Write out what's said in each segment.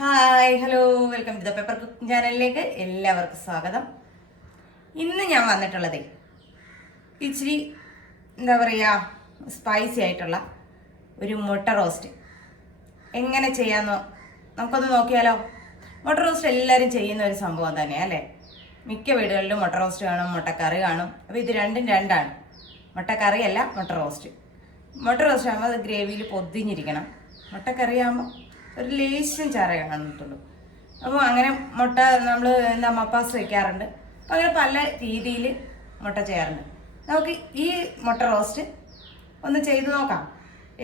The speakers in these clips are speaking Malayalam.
Hi hello welcome to the paper cooking ചാനലിലേക്ക് എല്ലാവർക്കും സ്വാഗതം. ഇന്ന് ഞാൻ വന്നിട്ടുള്ളത് ഇച്ചിരി എന്താ പറയുക സ്പൈസി ആയിട്ടുള്ള ഒരു മുട്ട റോസ്റ്റ് എങ്ങനെ ചെയ്യാമെന്നോ നമുക്കൊന്ന് നോക്കിയാലോ. മുട്ട റോസ്റ്റ് എല്ലാവരും ചെയ്യുന്ന ഒരു സംഭവം തന്നെയാണ് അല്ലേ. മിക്ക വീടുകളിലും മുട്ട റോസ്റ്റ് കാണും, മുട്ടക്കറി കാണും. അപ്പോൾ ഇത് രണ്ടും രണ്ടാണ്. മുട്ടക്കറിയല്ല, മുട്ട റോസ്റ്റ്. മുട്ട റോസ്റ്റ് ആകുമ്പോൾ അത് ഗ്രേവിയിൽ പൊതിഞ്ഞിരിക്കണം. മുട്ടക്കറി ആകുമ്പോൾ ഒരു ലേശം ചാറ കാണത്തുള്ളൂ. അപ്പോൾ അങ്ങനെ മുട്ട നമ്മൾ മപ്പാസ് വയ്ക്കാറുണ്ട്. അപ്പോൾ അങ്ങനെ പല രീതിയിൽ മുട്ട ചെയ്യാറുണ്ട്. നമുക്ക് ഈ മുട്ട റോസ്റ്റ് ഒന്ന് ചെയ്ത് നോക്കാം.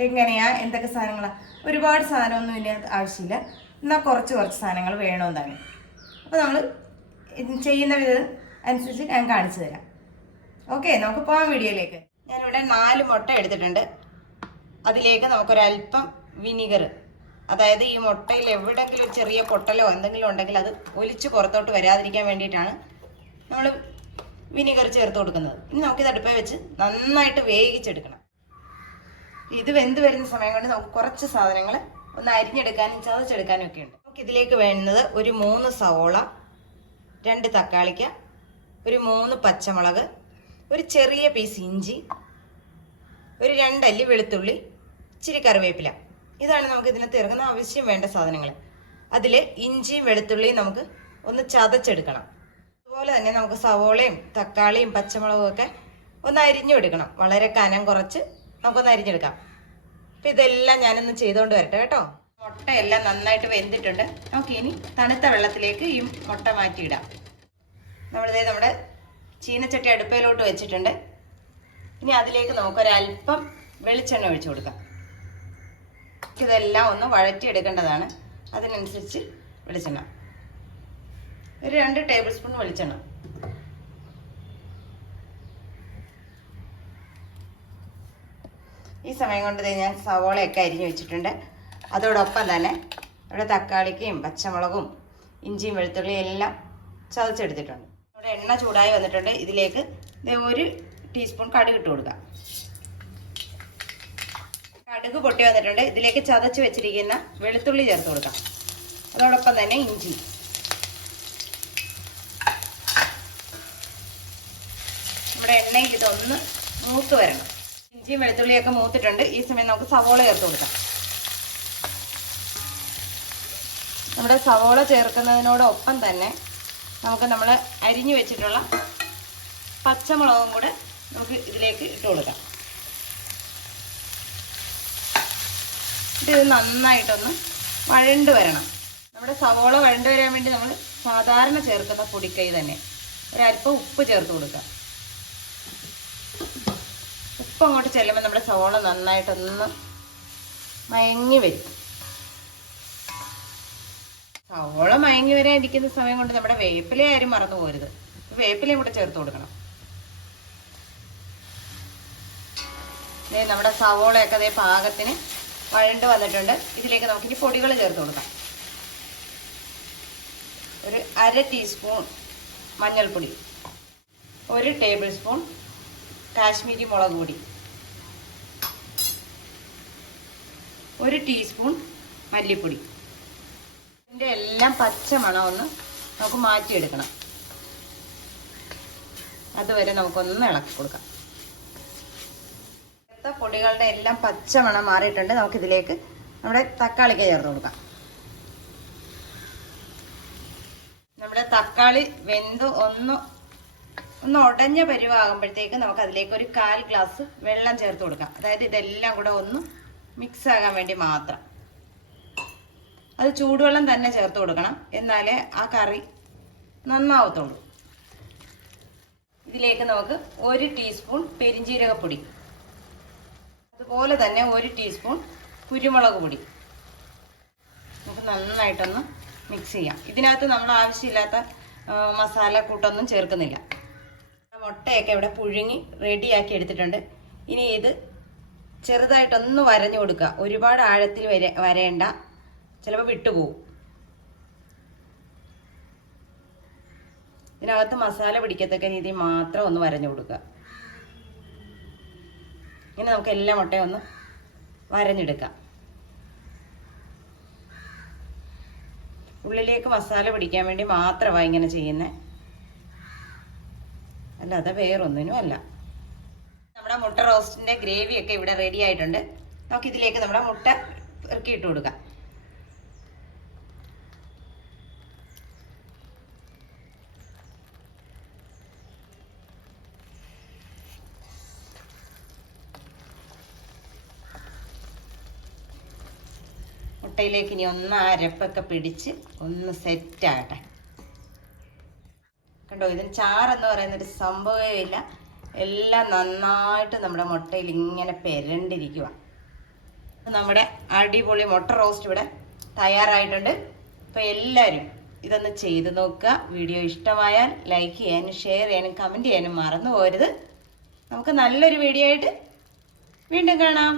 എങ്ങനെയാ, എന്തൊക്കെ സാധനങ്ങളാണ്. ഒരുപാട് സാധനമൊന്നും ഇല്ല, ആവശ്യമില്ല. എന്നാൽ കുറച്ച് സാധനങ്ങൾ വേണമെന്നാണ്. അപ്പോൾ നമ്മൾ ചെയ്യുന്ന വിധം അനുസരിച്ച് ഞാൻ കാണിച്ചു തരാം. ഓക്കെ, നമുക്ക് പോകാം വീഡിയോയിലേക്ക്. ഞാനിവിടെ 4 മുട്ട എടുത്തിട്ടുണ്ട്. അതിലേക്ക് നമുക്കൊരല്പം വിനീഗർ, അതായത് ഈ മുട്ടയിൽ എവിടെയെങ്കിലും ഒരു ചെറിയ പൊട്ടലോ എന്തെങ്കിലും ഉണ്ടെങ്കിൽ അത് ഒലിച്ച് പുറത്തോട്ട് വരാതിരിക്കാൻ വേണ്ടിയിട്ടാണ് നമ്മൾ വിനീഗർ ചേർത്ത് കൊടുക്കുന്നത്. ഇനി നമുക്കിത് അടുപ്പേ വെച്ച് നന്നായിട്ട് വേവിച്ചെടുക്കണം. ഇത് വെന്ത് വരുന്ന സമയം കൊണ്ട് നമുക്ക് കുറച്ച് സാധനങ്ങൾ ഒന്ന് അരിഞ്ഞെടുക്കാനും ചതച്ചെടുക്കാനും ഒക്കെ ഉണ്ട്. നമുക്ക് ഇതിലേക്ക് വേണ്ടുന്നത് ഒരു 3 സവോള, 2 തക്കാളിക്ക, ഒരു 3 പച്ചമുളക്, ഒരു ചെറിയ പീസ് ഇഞ്ചി, ഒരു 2 അല്ലി വെളുത്തുള്ളി, ഇച്ചിരി കറിവേപ്പില. ഇതാണ് നമുക്ക് ഇതിന് ചേർക്കുന്ന ആവശ്യം വേണ്ട സാധനങ്ങൾ. അതിൽ ഇഞ്ചിയും വെളുത്തുള്ളിയും നമുക്ക് ഒന്ന് ചതച്ചെടുക്കണം. അതുപോലെ തന്നെ നമുക്ക് സവോളയും തക്കാളിയും പച്ചമുളകും ഒക്കെ ഒന്ന് അരിഞ്ഞെടുക്കണം. വളരെ കനം കുറച്ച് നമുക്കൊന്ന് അരിഞ്ഞെടുക്കാം. അപ്പം ഇതെല്ലാം ഞാനൊന്ന് ചെയ്തുകൊണ്ട് വരട്ടെ കേട്ടോ. മുട്ടയെല്ലാം നന്നായിട്ട് വെന്തിട്ടുണ്ട്. നമുക്ക് ഇനി തണുത്ത വെള്ളത്തിലേക്ക് ഈ മുട്ട മാറ്റിയിടാം. നമ്മുടെ ചീനച്ചട്ടി അടുപ്പയിലോട്ട് വെച്ചിട്ടുണ്ട്. ഇനി അതിലേക്ക് നമുക്കൊരല്പം വെളിച്ചെണ്ണ ഒഴിച്ചു കൊടുക്കാം. ഇതെല്ലാം ഒന്ന് വഴറ്റിയെടുക്കേണ്ടതാണ്. അതിനനുസരിച്ച് വെളിച്ചെണ്ണ, ഒരു 2 ടേബിൾ സ്പൂൺ വെളിച്ചെണ്ണ. ഈ സമയം കൊണ്ട് ഞാൻ സവോളയൊക്കെ അരിഞ്ഞു വെച്ചിട്ടുണ്ട്. അതോടൊപ്പം തന്നെ ഇവിടെ തക്കാളിക്കയും പച്ചമുളകും ഇഞ്ചിയും വെളുത്തുള്ളിയും എല്ലാം ചതച്ചെടുത്തിട്ടുണ്ട്. ഇവിടെ എണ്ണ ചൂടായി വന്നിട്ടുണ്ട്. ഇതിലേക്ക് 1 ടീസ്പൂൺ കടുക് ഇട്ട് കൊടുക്കാം. കടുക് പൊട്ടി വന്നിട്ടുണ്ട്. ഇതിലേക്ക് ചതച്ച് വെച്ചിരിക്കുന്ന വെളുത്തുള്ളി ചേർത്ത് കൊടുക്കാം. അതോടൊപ്പം തന്നെ ഇഞ്ചി. നമ്മുടെ എണ്ണയിൽ ഇതൊന്ന് മൂത്ത് വരണം. ഇഞ്ചിയും വെളുത്തുള്ളിയൊക്കെ മൂത്തിട്ടുണ്ട്. ഈ സമയം നമുക്ക് സവോള ചേർത്ത് കൊടുക്കാം. നമ്മുടെ സവോള ചേർക്കുന്നതിനോടൊപ്പം തന്നെ നമുക്ക് നമ്മൾ അരിഞ്ഞു വെച്ചിട്ടുള്ള പച്ചമുളകും കൂടെ നമുക്ക് ഇതിലേക്ക് ഇട്ട് കൊടുക്കാം. ഇത് നന്നായിട്ടൊന്ന് വഴണ്ട് വരണം. നമ്മുടെ സവോള വഴണ്ട് വരാൻ വേണ്ടി നമ്മൾ സാധാരണ ചേർക്കുന്ന പൊടിക്കൈ തന്നെ ഒരല്പം ഉപ്പ് ചേർത്ത് കൊടുക്കുക. ഉപ്പ് അങ്ങോട്ട് ചെല്ലുമ്പോൾ നമ്മുടെ സവോള നന്നായിട്ടൊന്ന് മയങ്ങി വരും. സവോള മയങ്ങി വരാൻ ഇരിക്കുന്ന സമയം കൊണ്ട് നമ്മുടെ വേപ്പില ആരും മറന്നു പോരുത്. വേപ്പിലയും കൂടെ ചേർത്ത് കൊടുക്കണം. നമ്മുടെ സവോളയൊക്കെ പാകത്തിന് വഴണ്ട് വന്നിട്ടുണ്ട്. ഇതിലേക്ക് നമുക്കിനി പൊടികൾ ചേർത്ത് കൊടുക്കാം. ഒരു 1/2 ടീസ്പൂൺ മഞ്ഞൾപ്പൊടി, 1 ടേബിൾ സ്പൂൺ കാശ്മീരി മുളക് പൊടി, 1 ടീസ്പൂൺ മല്ലിപ്പൊടി. ഇതിൻ്റെ എല്ലാം പച്ച മണമൊന്ന് നമുക്ക് മാറ്റിയെടുക്കണം. അതുവരെ നമുക്കൊന്ന് ഇളക്കി കൊടുക്കാം. പൊടികളുടെ എല്ലാം പച്ച മണം മാറിയിട്ടുണ്ട്. നമുക്കിതിലേക്ക് നമ്മുടെ തക്കാളിക്ക് ചേർത്ത് കൊടുക്കാം. നമ്മുടെ തക്കാളി വെന്ത് ഒന്ന് ഉടഞ്ഞ പരുവാകുമ്പോഴത്തേക്ക് നമുക്ക് അതിലേക്ക് ഒരു 1/4 ഗ്ലാസ് വെള്ളം ചേർത്ത് കൊടുക്കാം. അതായത് ഇതെല്ലാം കൂടെ ഒന്ന് മിക്സ് ആകാൻ വേണ്ടി മാത്രം. അത് ചൂടുവെള്ളം തന്നെ ചേർത്ത് കൊടുക്കണം. എന്നാലേ ആ കറി നന്നാവത്തുള്ളൂ. ഇതിലേക്ക് നമുക്ക് 1 ടീസ്പൂൺ പെരിഞ്ജീരകപ്പൊടി, അതുപോലെ തന്നെ 1 ടീസ്പൂൺ കുരുമുളക് പൊടി നമുക്ക് നന്നായിട്ടൊന്ന് മിക്സ് ചെയ്യാം. ഇതിനകത്ത് നമ്മൾ ആവശ്യമില്ലാത്ത മസാല കൂട്ടൊന്നും ചേർക്കുന്നില്ല. മുട്ടയൊക്കെ ഇവിടെ പുഴുങ്ങി റെഡിയാക്കി എടുത്തിട്ടുണ്ട്. ഇനി ഇത് ചെറുതായിട്ടൊന്ന് വരഞ്ഞു കൊടുക്കുക. ഒരുപാട് ആഴത്തിൽ വരേണ്ട, ചിലപ്പോൾ വിട്ടുപോകും. ഇതിനകത്ത് മസാല പിടിക്കത്തക്ക രീതിയിൽ മാത്രം ഒന്ന് വരഞ്ഞു കൊടുക്കുക. ഇനി നമുക്ക് എല്ലാ മുട്ടയും ഒന്ന് വരഞ്ഞെടുക്കാം. ഉള്ളിലേക്ക് മസാല പിടിക്കാൻ വേണ്ടി മാത്രമാണ് ഇങ്ങനെ ചെയ്യുന്നത്, അല്ലാതെ വേറൊന്നിനും അല്ല. നമ്മുടെ മുട്ട റോസ്റ്റിൻ്റെ ഗ്രേവിയൊക്കെ ഇവിടെ റെഡി ആയിട്ടുണ്ട്. നമുക്കിതിലേക്ക് നമ്മുടെ മുട്ട ഇറക്കിയിട്ട് കൊടുക്കാം. മുട്ടയിലേക്ക് ഇനി ഒന്ന് അരപ്പൊക്കെ പിടിച്ച് ഒന്ന് സെറ്റാകട്ടെ. കണ്ടോ, ഇതിന് ചാറെന്ന് പറയുന്നൊരു സംഭവമേ ഇല്ല. എല്ലാം നന്നായിട്ട് നമ്മുടെ മുട്ടയിൽ ഇങ്ങനെ പെരണ്ടിരിക്കുക. നമ്മുടെ അടിപൊളി മുട്ട റോസ്റ്റ് ഇവിടെ തയ്യാറായിട്ടുണ്ട്. അപ്പോൾ എല്ലാവരും ഇതൊന്ന് ചെയ്ത് നോക്കുക. വീഡിയോ ഇഷ്ടമായാൽ ലൈക്ക് ചെയ്യാനും ഷെയർ ചെയ്യാനും കമൻറ്റ് ചെയ്യാനും മറന്നു പോകരുത്. നമുക്ക് നല്ലൊരു വീഡിയോ ആയിട്ട് വീണ്ടും കാണാം.